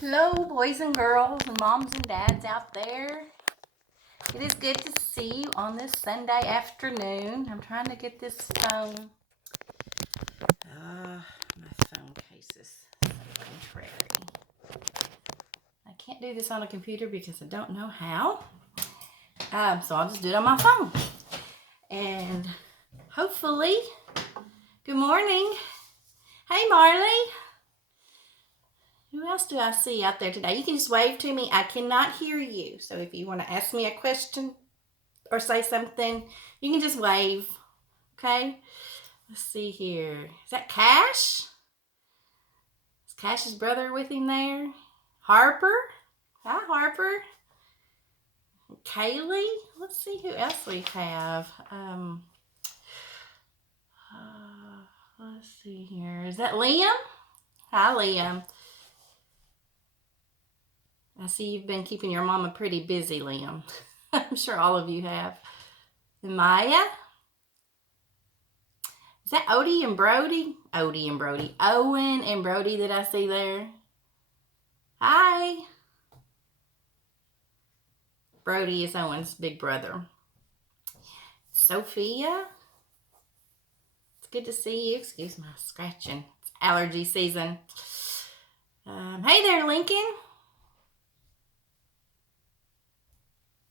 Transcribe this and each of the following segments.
Hello, boys and girls and moms and dads out there. It is good to see you on this Sunday afternoon. I'm trying to get this phone. My phone case is so contrary. I can't do this on a computer because I don't know how. So I'll just do it on my phone. And hopefully, good morning. Hey, Marley. Who else do I see out there today? You can just wave to me. I cannot hear you. So if you want to ask me a question or say something, you can just wave. Okay? Let's see here. Is that Cash? Is Cash's brother with him there? Harper? Hi, Harper. Kaylee? Let's see who else we have. Let's see here. Is that Liam? Hi, Liam. I see you've been keeping your mama pretty busy, Liam. I'm sure all of you have. And Maya? Is that Odie and Brody? Odie and Brody. Owen and Brody that I see there. Hi. Brody is Owen's big brother. Sophia. It's good to see you. Excuse my scratching. It's allergy season. Hey there, Lincoln.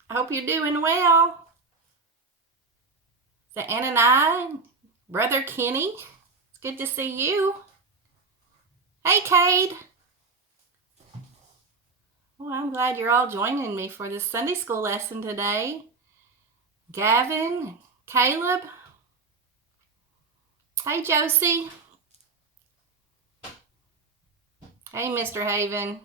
I hope you're doing well. Is that Anna and I? Brother Kenny. It's good to see you. Hey, Cade. Well, I'm glad you're all joining me for this Sunday school lesson today. Gavin, Caleb. Hey, Josie. Hey, Mr. Haven.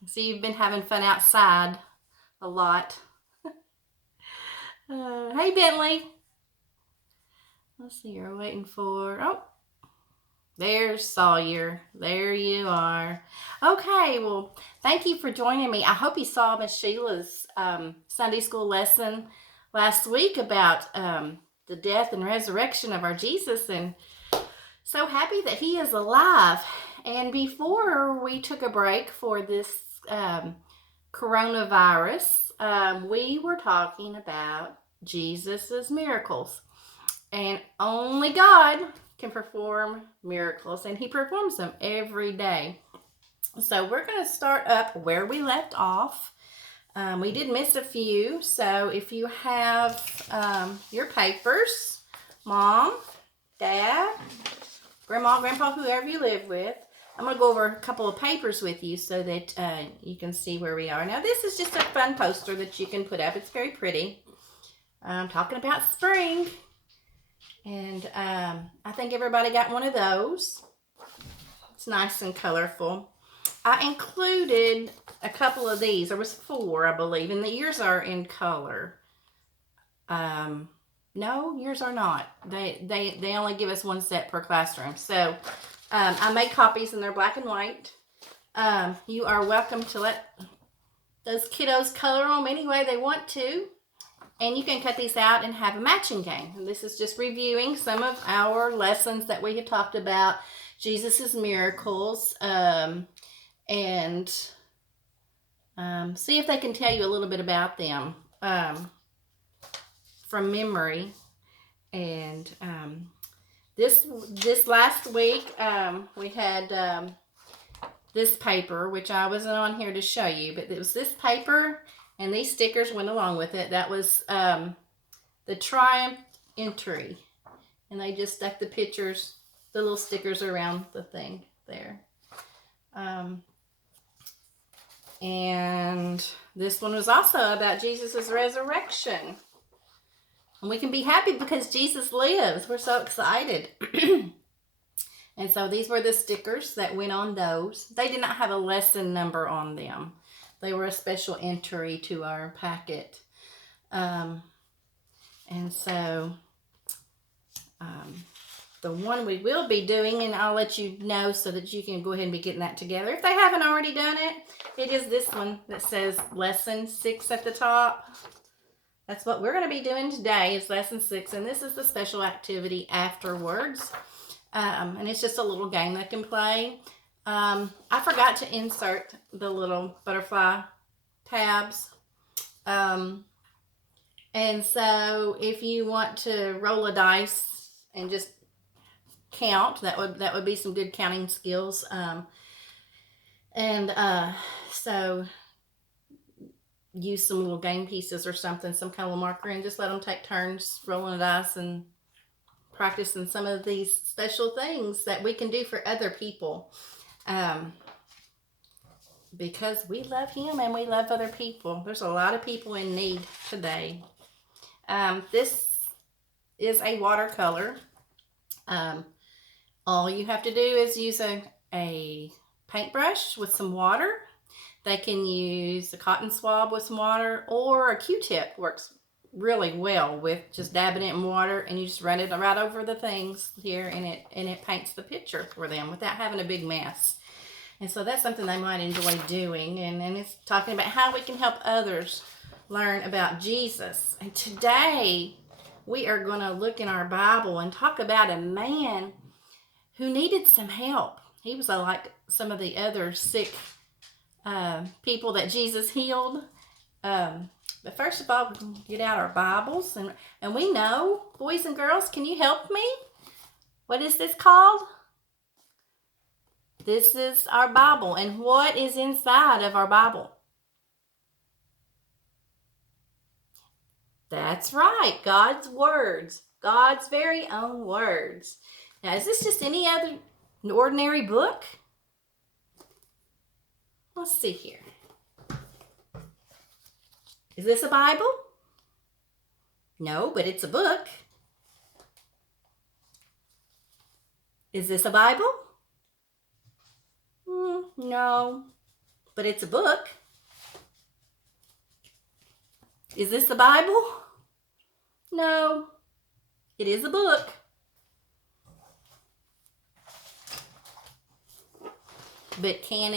I see you've been having fun outside a lot. Hey, Bentley. Let's see, you're waiting for... Oh, there's Sawyer. There you are. Okay, well, thank you for joining me. I hope you saw Miss Sheila's Sunday school lesson last week about the death and resurrection of our Jesus, and so happy that he is alive. And before we took a break for this coronavirus, we were talking about Jesus's miracles. And only God can perform miracles, and he performs them every day. So we're going to start up where we left off. We did miss a few, so if you have your papers, Mom, Dad, Grandma, Grandpa, whoever you live with, I'm going to go over a couple of papers with you so that you can see where we are. Now, this is just a fun poster that you can put up. It's very pretty. I'm talking about spring. And I think everybody got one of those. It's nice and colorful. I included a couple of these. There was 4, I believe, and the ears are in color. No, yours are not. They only give us 1 set per classroom. So I made copies and they're black and white. You are welcome to let those kiddos color them any way they want to. And you can cut these out and have a matching game. And this is just reviewing some of our lessons that we have talked about, Jesus's miracles, and see if they can tell you a little bit about them from memory. And this last week we had this paper, which I wasn't on here to show you, but it was this paper. And these stickers went along with it. That was the Triumph entry. And they just stuck the pictures, the little stickers around the thing there. And this one was also about Jesus' resurrection. And we can be happy because Jesus lives. We're so excited. And so these were the stickers that went on those. They did not have a lesson number on them. They were a special entry to our packet. And so the one we will be doing, and I'll let you know so that you can go ahead and be getting that together. If they haven't already done it, it is this one that says Lesson 6 at the top. That's what we're going to be doing today is Lesson 6, and this is the special activity afterwards. And it's just a little game they can play. I forgot to insert the little butterfly tabs. And so if you want to roll a dice and just count, that would be some good counting skills. So use some little game pieces or something, some kind of marker, and just let them take turns rolling the dice and practicing some of these special things that we can do for other people. Because we love Him and we love other people. There's a lot of people in need today. This is a watercolor. All you have to do is use a paintbrush with some water. They can use a cotton swab with some water, or a Q-tip works really well with just dabbing it in water, and you just run it right over the things here, and it paints the picture for them without having a big mess. And so that's something they might enjoy doing. And it's talking about how we can help others learn about Jesus. And today we are going to look in our Bible and talk about a man who needed some help. He was like some of the other sick people that Jesus healed. But first of all, we're going to get out our Bibles. And we know, boys and girls, can you help me? What is this called? This is our Bible. And what is inside of our Bible? That's right, God's words. God's very own words. Now, is this just any other ordinary book? Let's see here. Is this a Bible? No, but it's a book. Is this a Bible? No, but it's a book. Is this the Bible? No, it is a book. But can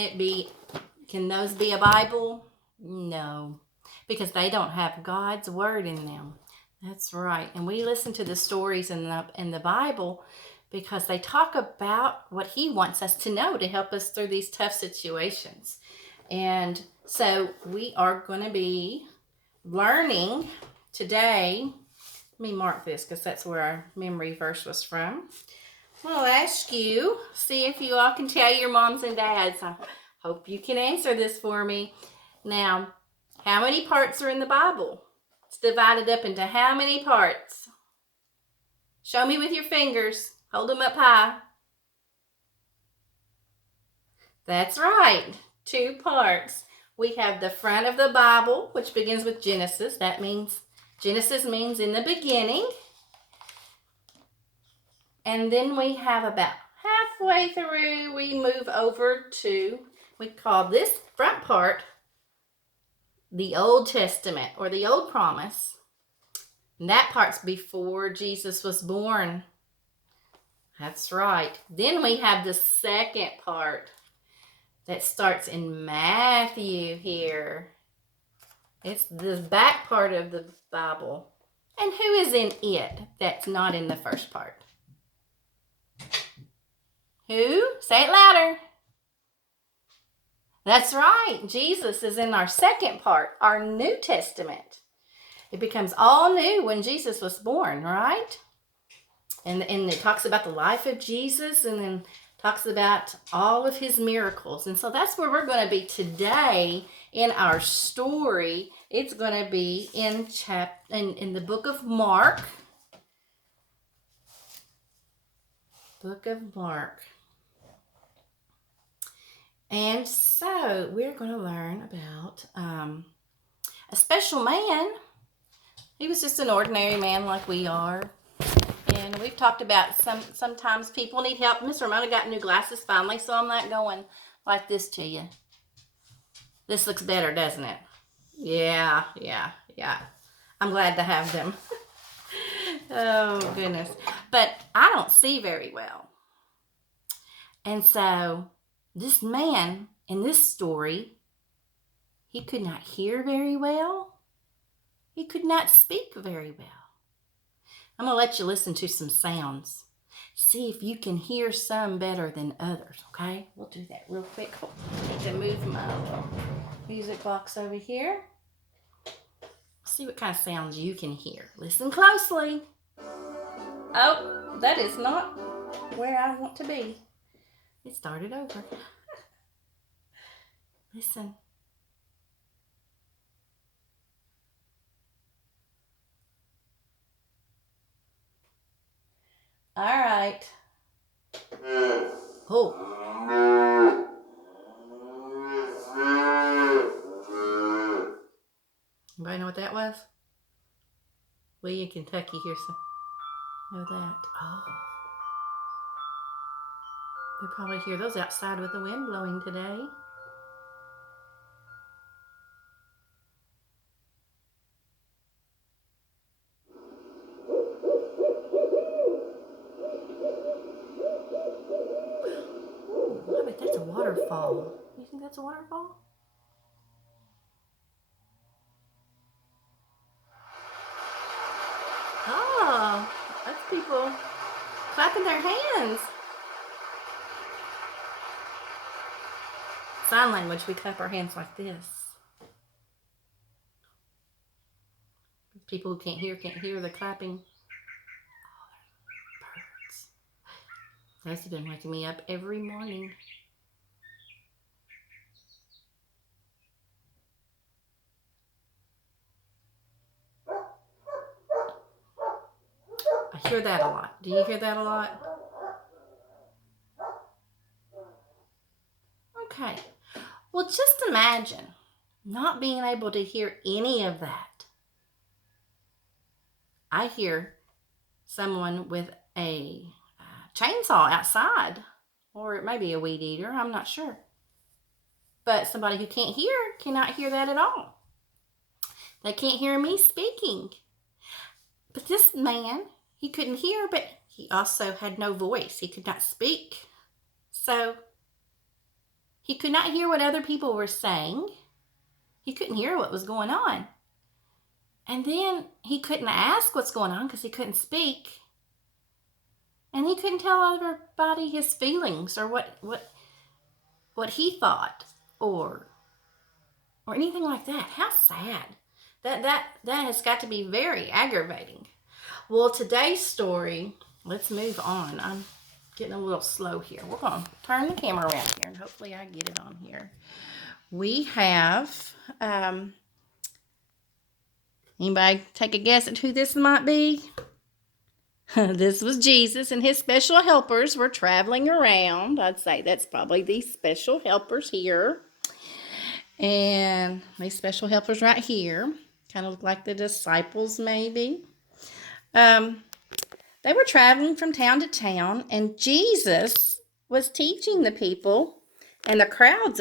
those be a Bible? No, because they don't have God's word in them. That's right. And we listen to the stories in the Bible because they talk about what He wants us to know to help us through these tough situations. And so we are going to be learning today. Let me mark this because that's where our memory verse was from. I'll ask you, see if you all can tell your moms and dads. I hope you can answer this for me. Now, how many parts are in the Bible? It's divided up into how many parts? Show me with your fingers. Hold them up high. That's right, 2 parts. We have the front of the Bible, which begins with Genesis. That means, Genesis means in the beginning. And then we have about halfway through, we move over to, we call this front part the Old Testament or the Old Promise. And that part's before Jesus was born. That's right. Then we have the second part that starts in Matthew here. It's the back part of the Bible. And who is in it that's not in the first part? Who? Say it louder. That's right. Jesus is in our second part, our New Testament. It becomes all new when Jesus was born, right? And it talks about the life of Jesus, and then talks about all of His miracles. And so that's where we're going to be today in our story. It's going to be in the book of Mark. Book of Mark. And so we're going to learn about a special man. He was just an ordinary man like we are. And we've talked about sometimes people need help. Miss Ramona got new glasses finally, so I'm not going like this to you. This looks better, doesn't it? Yeah. I'm glad to have them. Oh, goodness. But I don't see very well. And so this man in this story, he could not hear very well. He could not speak very well. I'm going to let you listen to some sounds. See if you can hear some better than others, okay? We'll do that real quick. I need to move my little music box over here. See what kind of sounds you can hear. Listen closely. Oh, that is not where I want to be. It started over. Listen. All right. Oh. Anybody know what that was? We in Kentucky hear some. Know that. Oh. We probably hear those outside with the wind blowing today. I bet that's a waterfall. You think that's a waterfall? Oh, that's people clapping their hands. Sign language, we clap our hands like this. People who can't hear the clapping. Oh, birds. Those have been waking me up every morning. I hear that a lot. Do you hear that a lot? Okay. Well, just imagine not being able to hear any of that. I hear someone with a chainsaw outside, or it may be a weed eater, I'm not sure. But somebody who can't hear cannot hear that at all. They can't hear me speaking. But this man, he couldn't hear, but he also had no voice. He could not speak. So he could not hear what other people were saying. He couldn't hear what was going on. And then he couldn't ask what's going on because he couldn't speak. And he couldn't tell everybody his feelings or what he thought or anything like that. How sad. That has got to be very aggravating. Well, today's story, let's move on. I'm getting a little slow here. We're going to turn the camera around here, and hopefully I get it on here. We have, anybody take a guess at who this might be? This was Jesus and his special helpers were traveling around. I'd say that's probably these special helpers here. And these special helpers right here kind of look like the disciples maybe. They were traveling from town to town, and Jesus was teaching the people and the crowds